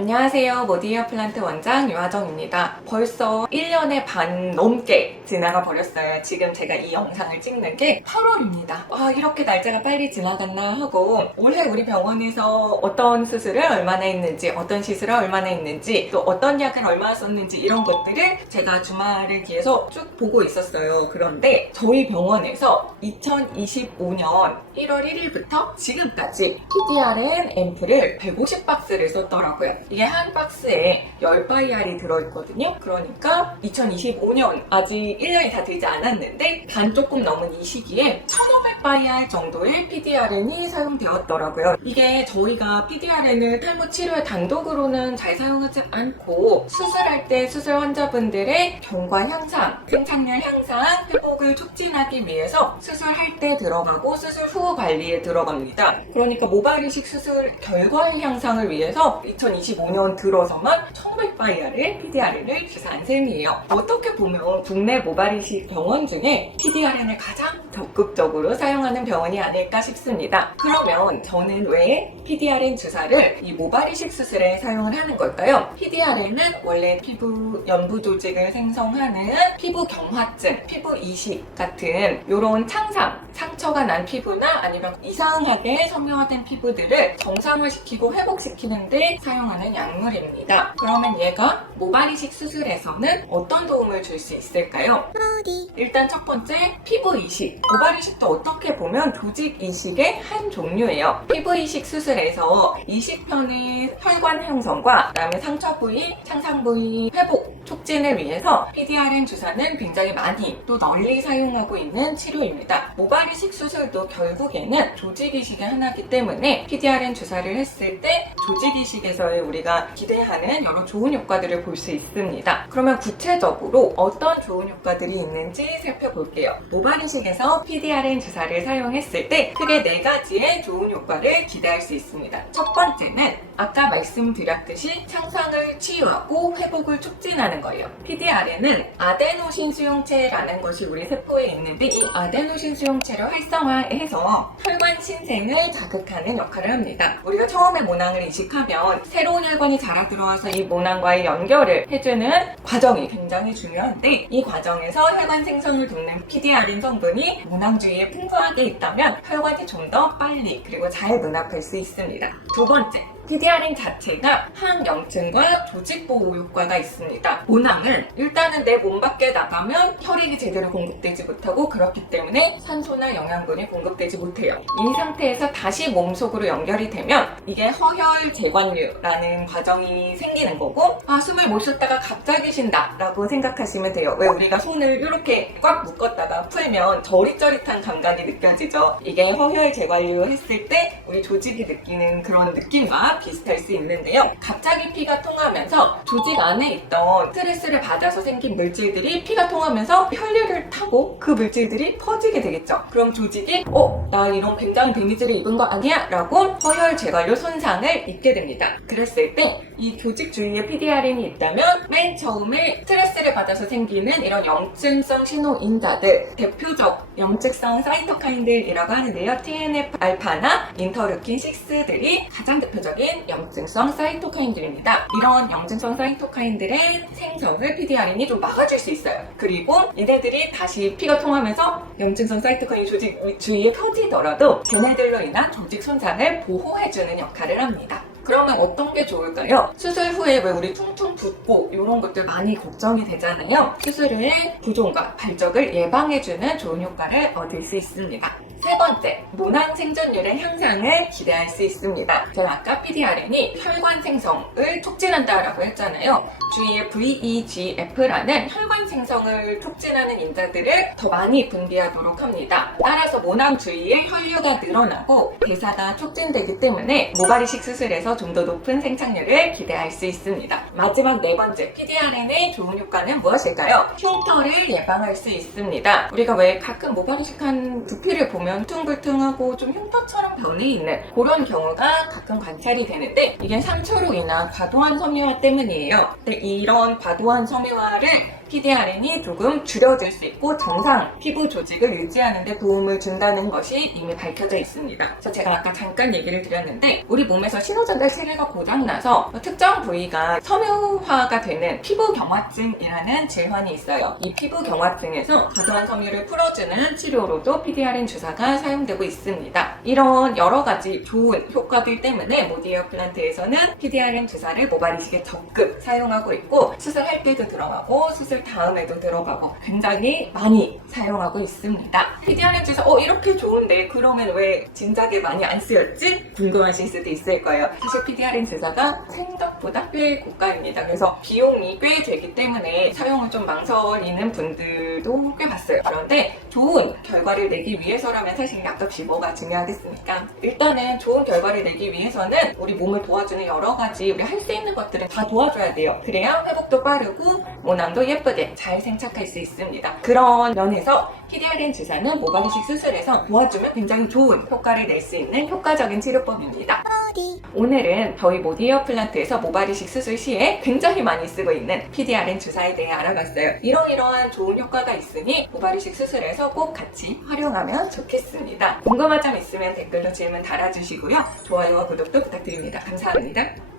안녕하세요. 모디어 플란트 원장 유하정입니다. 벌써 1년의 반 넘게 지나가 버렸어요. 지금 제가 이 영상을 찍는 게 8월입니다. 이렇게 날짜가 빨리 지나갔나 하고 올해 우리 병원에서 어떤 수술을 얼마나 했는지, 어떤 시술을 얼마나 했는지, 또 어떤 약을 얼마나 썼는지 이런 것들을 제가 주말을 뒤에서 쭉 보고 있었어요. 그런데 저희 병원에서 2025년 1월 1일부터 지금까지 PDRN 앰플을 150박스를 썼더라고요. 이게 한 박스에 10바이알이 들어있거든요. 그러니까 2025년 아직 1년이 다 되지 않았는데 반 조금 넘은 이 시기에 1500바이알 정도의 PDRN이 사용되었더라고요. 이게 저희가 PDRN을 탈모 치료에 단독으로는 잘 사용하지 않고 수술할 때 수술 환자분들의 경과 향상, 생착률 향상, 회복을 촉진하기 위해서 수술할 때 들어가고 수술 후 관리에 들어갑니다. 그러니까 모발 이식 수술 결과 향상을 위해서 2025년 들어서만 1500바이알의 PDRN을 주사한 셈이에요. 어떻게 보면 국내 모발 이식 병원 중에 PDRN을 가장 적극적으로 사용하는 병원이 아닐까 싶습니다. 그러면 저는 왜 PDRN 주사를 이 모발 이식 수술에 사용을 하는 걸까요? PDRN은 원래 피부 연부 조직을 생성하는 피부 경화증, 피부 이식 같은 이런 상처가 난 피부나 아니면 이상하게 섬유화된 피부들을 정상화시키고 회복시키는데 사용하는 약물입니다. 그러면 얘가 모발 이식 수술에서는 어떤 도움을 줄 수 있을까요? 일단 첫 번째, 피부 이식. 모발 이식도 어떻게 보면 조직 이식의 한 종류예요. 피부 이식 수술에서 이식편의 혈관 형성과 그다음에 상처 부위, 창상 부위 회복 촉진을 위해서 PDRN 주사는 굉장히 많이 또 널리 사용하고 있는 치료입니다. 모발 이식 수술도 결국에는 조직 이식의 하나이기 때문에 PDRN 주사를 했을 때 조직 이식에서의 우리가 기대하는 여러 좋은 효과들을 볼 수 있습니다. 그러면 구체적으로 어떤 좋은 효과들이 있는지 살펴볼게요. 모발 이식에서 PDRN 주사를 사용했을 때 크게 4가지의 좋은 효과를 기대할 수 있습니다. 첫 번째는 아까 말씀드렸듯이 창상을 치유하고 회복을 촉진하는 거예요. PDRN은 아데노신 수용체라는 것이 우리 세포에 있는데 이 아데노신 수용체를 활성화해서 혈관 신생을 자극하는 역할을 합니다. 우리가 처음에 모낭을 이식하면 새로운 혈관이 자라 들어와서 이 모낭과의 연결을 해주는 과정이 굉장히 중요한데 이 과정에서 혈관 생성을 돕는 PDRN 성분이 모낭 주위에 풍부하게 있다면 혈관이 좀 더 빨리 그리고 잘 눈앞일 수 있습니다. 두 번째, PDRN 자체가 항염증과 조직보호 효과가 있습니다. 모낭은 일단은 내 몸 밖에 나가면 혈액이 제대로 공급되지 못하고 그렇기 때문에 산소나 영양분이 공급되지 못해요. 이 상태에서 다시 몸속으로 연결이 되면 이게 허혈 재관류라는 과정이 생기는 거고 숨을 못 쉬었다가 갑자기 쉰다 라고 생각하시면 돼요. 왜 우리가 손을 이렇게 꽉 묶었다가 풀면 저릿저릿한 감각이 느껴지죠? 이게 허혈 재관류 했을 때 우리 조직이 느끼는 그런 느낌과 비슷할 수 있는데요. 갑자기 피가 통하면서 조직 안에 있던 스트레스를 받아서 생긴 물질들이 피가 통하면서 혈류를 타고 그 물질들이 퍼지게 되겠죠. 그럼 조직이 나 이런 굉장히 데미지를 입은 거 아니야? 라고 허혈 재관류 손상을 입게 됩니다. 그랬을 때 이 조직 주위에 PDRN이 있다면 맨 처음에 스트레스를 받아서 생기는 이런 염증성 신호인자들, 대표적 염증성 사이토카인들이라고 하는데요. TNF-알파나 인터루킨-6들이 가장 대표적인 염증성 사이토카인들입니다. 이런 염증성 사이토카인들의 생성을 PDRN이 좀 막아줄 수 있어요. 그리고 얘네들이 다시 피가 통하면서 염증성 사이토카인 조직 주위에 퍼지더라도 걔네들로 인한 조직 손상을 보호해주는 역할을 합니다. 그러면 어떤 게 좋을까요? 수술 후에 왜 우리 퉁퉁 붓고 이런 것들 많이 걱정이 되잖아요. 수술 후에 부종과 발적을 예방해주는 좋은 효과를 얻을 수 있습니다. 세 번째, 모낭 생존율의 향상을 기대할 수 있습니다. 제가 아까 PDRN이 혈관 생성을 촉진한다라고 했잖아요. 주위에 VEGF라는 혈관 생성을 촉진하는 인자들을 더 많이 분비하도록 합니다. 따라서 모낭 주위에 혈류가 늘어나고 대사가 촉진되기 때문에 모발 이식 수술에서 좀 더 높은 생착률을 기대할 수 있습니다. 마지막 4번째, PDRN의 좋은 효과는 무엇일까요? 흉터를 예방할 수 있습니다. 우리가 왜 가끔 모발 이식한 두피를 보면 퉁불퉁하고 좀 흉터처럼 변해 있는 그런 경우가 가끔 관찰이 되는데 이게 상처로 인한 과도한 섬유화 때문이에요. 근데 이런 과도한 섬유화를 PDRN이 조금 줄여들 수 있고 정상 피부 조직을 유지하는 데 도움을 준다는 것이 이미 밝혀져 있습니다. 그래서 제가 아까 잠깐 얘기를 드렸는데 우리 몸에서 신호전달 체계가 고장나서 특정 부위가 섬유화가 되는 피부 경화증이라는 질환이 있어요. 이 피부 경화증에서 과도한 섬유를 풀어주는 치료로도 PDRN 주사가 사용되고 있습니다. 이런 여러 가지 좋은 효과들 때문에 모디에어 플란트에서는 PDRN 주사를 모발 이식에 적극 사용하고 있고 수술할 때도 들어가고 수술 다음에도 들어가고 굉장히 많이 사용하고 있습니다. PDRN 주사 이렇게 좋은데 그러면 왜 진작에 많이 안 쓰였지? 궁금하실 수도 있을 거예요. 사실 PDRN 주사가 생각보다 꽤 고가입니다. 그래서 비용이 꽤 되기 때문에 사용을 좀 망설이는 분들도 꽤 봤어요. 그런데 좋은 결과를 내기 위해서라면 사실 약값이 뭐가 중요하겠습니까? 일단은 좋은 결과를 내기 위해서는 우리 몸을 도와주는 여러 가지 우리 할 수 있는 것들을 다 도와줘야 돼요. 그래야 회복도 빠르고 모낭도 예쁘게 잘 생착할 수 있습니다. 그런 면에서 PDRN 주사는 모발 이식 수술에서 도와주면 굉장히 좋은 효과를 낼 수 있는 효과적인 치료법입니다. 오늘은 저희 모디에어 플란트에서 모발 이식 수술 시에 굉장히 많이 쓰고 있는 PDRN 주사에 대해 알아봤어요. 이러이러한 좋은 효과가 있으니 모발 이식 수술에서 꼭 같이 활용하면 좋겠습니다. 궁금한 점 있으면 댓글로 질문 달아주시고요. 좋아요와 구독도 부탁드립니다. 감사합니다.